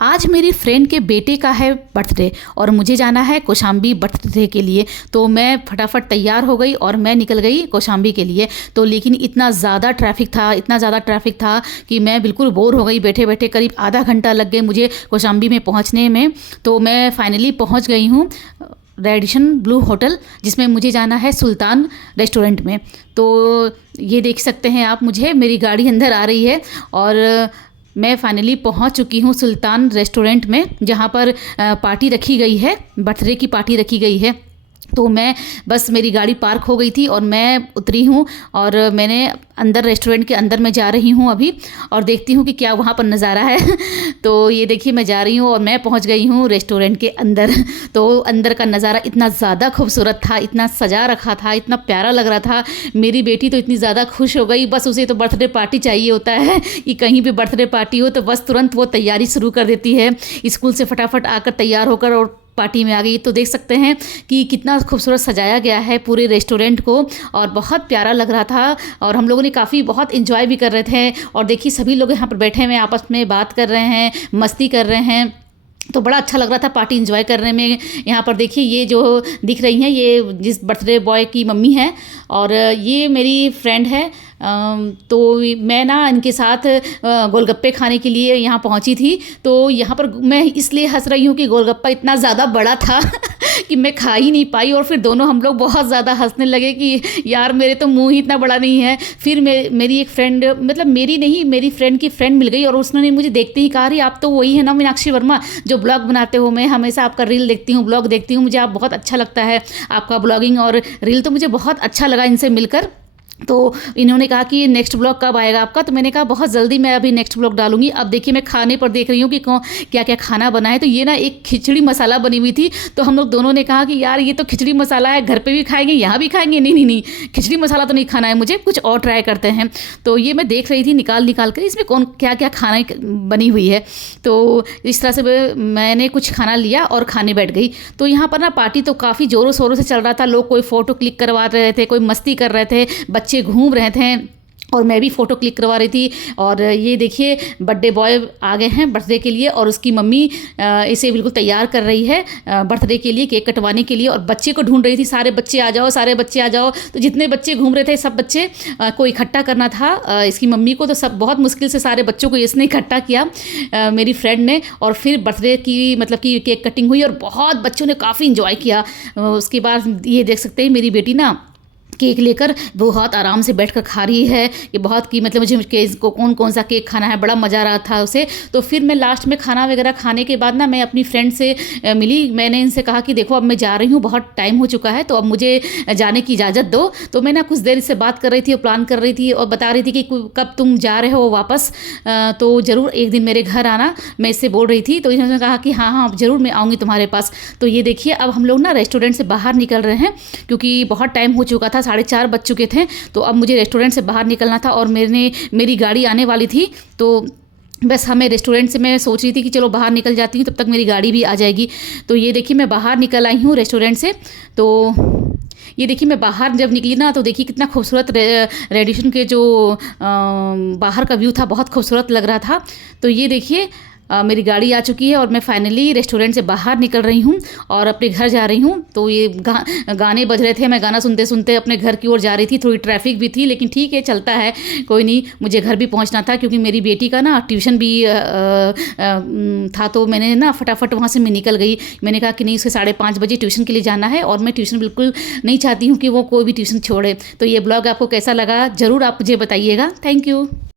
आज मेरी फ्रेंड के बेटे का है बर्थडे और मुझे जाना है कौशाम्बी बर्थडे के लिए। तो मैं फटाफट तैयार हो गई और मैं निकल गई कौशाम्बी के लिए। तो लेकिन इतना ज़्यादा ट्रैफिक था कि मैं बिल्कुल बोर हो गई। बैठे बैठे करीब आधा घंटा लग गए मुझे कौशाम्बी में पहुंचने में। तो मैं फाइनली पहुंच गई हूँ रेडिशन ब्लू होटल, जिसमें मुझे जाना है सुल्तान रेस्टोरेंट में। तो ये देख सकते हैं आप, मुझे मेरी गाड़ी अंदर आ रही है और मैं फाइनली पहुंच चुकी हूं सुल्तान रेस्टोरेंट में, जहां पर पार्टी रखी गई है, बर्थडे की पार्टी रखी गई है। तो मैं बस मेरी गाड़ी पार्क हो गई थी और मैं उतरी हूँ और मैंने अंदर रेस्टोरेंट के अंदर मैं जा रही हूँ अभी और देखती हूँ कि क्या वहाँ पर नज़ारा है। तो ये देखिए मैं जा रही हूँ और मैं पहुँच गई हूँ रेस्टोरेंट के अंदर। तो अंदर का नज़ारा इतना ज़्यादा खूबसूरत था, इतना सजा रखा था, इतना प्यारा लग रहा था। मेरी बेटी तो इतनी ज़्यादा खुश हो गई, बस उसे तो बर्थडे पार्टी चाहिए होता है कि कहीं भी बर्थडे पार्टी हो तो बस तुरंत वो तैयारी शुरू कर देती है। स्कूल से फटाफट आकर तैयार होकर और पार्टी में आ गई। तो देख सकते हैं कि कितना खूबसूरत सजाया गया है पूरे रेस्टोरेंट को और बहुत प्यारा लग रहा था और हम लोगों ने बहुत एंजॉय भी कर रहे थे। और देखिए सभी लोग यहाँ पर बैठे हुए आपस में बात कर रहे हैं, मस्ती कर रहे हैं। तो बड़ा अच्छा लग रहा था पार्टी एंजॉय करने में। यहाँ पर देखिए ये जो दिख रही हैं ये जिस बर्थडे बॉय की मम्मी है और ये मेरी फ्रेंड है। तो मैं ना इनके साथ गोलगप्पे खाने के लिए यहाँ पहुँची थी। तो यहाँ पर मैं इसलिए हंस रही हूँ कि गोलगप्पा इतना ज़्यादा बड़ा था कि मैं खा ही नहीं पाई और फिर दोनों हम लोग बहुत ज़्यादा हंसने लगे कि यार मेरे तो मुंह ही इतना बड़ा नहीं है। फिर मेरी एक फ्रेंड, मतलब मेरी नहीं, मेरी फ्रेंड की फ्रेंड मिल गई और उसने मुझे देखते ही कहा, अरे आप तो वही है ना मीनाक्षी वर्मा जो ब्लॉग बनाते हो। मैं हमेशा आपका रील देखती हूँ, ब्लॉग देखती हूँ, मुझे आप बहुत अच्छा लगता है आपका ब्लॉगिंग और रील। तो मुझे बहुत अच्छा लगा इनसे मिलकर। तो इन्होंने कहा कि नेक्स्ट ब्लॉग कब आएगा आपका। तो मैंने कहा बहुत जल्दी मैं अभी नेक्स्ट ब्लॉग डालूंगी। अब देखिए मैं खाने पर देख रही हूँ कि क्या क्या खाना बना है। तो ये ना एक खिचड़ी मसाला बनी हुई थी। तो हम लोग दोनों ने कहा कि यार ये तो खिचड़ी मसाला है, घर पे भी खाएंगे यहाँ भी खाएंगे। नहीं, खिचड़ी मसाला तो नहीं खाना है मुझे, कुछ और ट्राई करते हैं। तो ये मैं देख रही थी निकाल कर इसमें कौन क्या क्या खाना बनी हुई है। तो इस तरह से मैंने कुछ खाना लिया और खाने बैठ गई। तो यहाँ पर ना पार्टी तो काफ़ी ज़ोरों शोरों से चल रहा था। लोग कोई फ़ोटो क्लिक करवा रहे थे, कोई मस्ती कर रहे थे, बच्चे घूम रहे थे और मैं भी फ़ोटो क्लिक करवा रही थी। और ये देखिए बर्थडे बॉय आ गए हैं बर्थडे के लिए और उसकी मम्मी इसे बिल्कुल तैयार कर रही है बर्थडे के लिए, केक कटवाने के लिए। और बच्चे को ढूंढ रही थी, सारे बच्चे आ जाओ, सारे बच्चे आ जाओ। तो जितने बच्चे घूम रहे थे सब बच्चे को इकट्ठा करना था इसकी मम्मी को। तो सब बहुत मुश्किल से सारे बच्चों को इसने इकट्ठा किया मेरी फ्रेंड ने। और फिर बर्थडे की मतलब कि केक कटिंग हुई और बहुत बच्चों ने काफ़ी इंजॉय किया। उसके बाद ये देख सकते हैं मेरी बेटी ना केक लेकर बहुत आराम से बैठकर खा रही है। ये बहुत कि मतलब मुझे इसको कौन सा केक खाना है, बड़ा मज़ा आ रहा था उसे। तो फिर मैं लास्ट में खाना वगैरह खाने के बाद ना मैं अपनी फ्रेंड से मिली। मैंने इनसे कहा कि देखो अब मैं जा रही हूँ, बहुत टाइम हो चुका है, तो अब मुझे जाने की इजाज़त दो। तो मैं ना कुछ देर इससे बात कर रही थी और प्लान कर रही थी और बता रही थी कि कब तुम जा रहे हो वापस, तो ज़रूर एक दिन मेरे घर आना, मैं इससे बोल रही थी। तो इन्होंने कहा कि हाँ ज़रूर मैं आऊँगी तुम्हारे पास। तो ये देखिए अब हम लोग ना रेस्टोरेंट से बाहर निकल रहे हैं क्योंकि बहुत टाइम हो चुका था, 4:30 बज चुके थे। तो अब मुझे रेस्टोरेंट से बाहर निकलना था और मेरी गाड़ी आने वाली थी। तो बस हमें रेस्टोरेंट से मैं सोच रही थी कि चलो बाहर निकल जाती हूँ, तब तक मेरी गाड़ी भी आ जाएगी। तो ये देखिए मैं बाहर निकल आई हूँ रेस्टोरेंट से। तो ये देखिए मैं बाहर जब निकली ना तो देखिए कितना खूबसूरत रेडिशन के जो बाहर का व्यू था, बहुत खूबसूरत लग रहा था। तो ये देखिए मेरी गाड़ी आ चुकी है और मैं फाइनली रेस्टोरेंट से बाहर निकल रही हूँ और अपने घर जा रही हूँ। तो ये गाने बज रहे थे, मैं गाना सुनते सुनते अपने घर की ओर जा रही थी। थोड़ी ट्रैफिक भी थी लेकिन ठीक है, चलता है, कोई नहीं। मुझे घर भी पहुँचना था क्योंकि मेरी बेटी का ना ट्यूशन भी था। तो मैंने ना फटाफट वहाँ से मैं निकल गई। मैंने कहा कि नहीं, उसे 5:30 बजे ट्यूशन के लिए जाना है और मैं ट्यूशन बिल्कुल नहीं चाहती हूँ कि वो कोई भी ट्यूशन छोड़े। तो ये ब्लॉग आपको कैसा लगा ज़रूर आप मुझे बताइएगा। Thank you.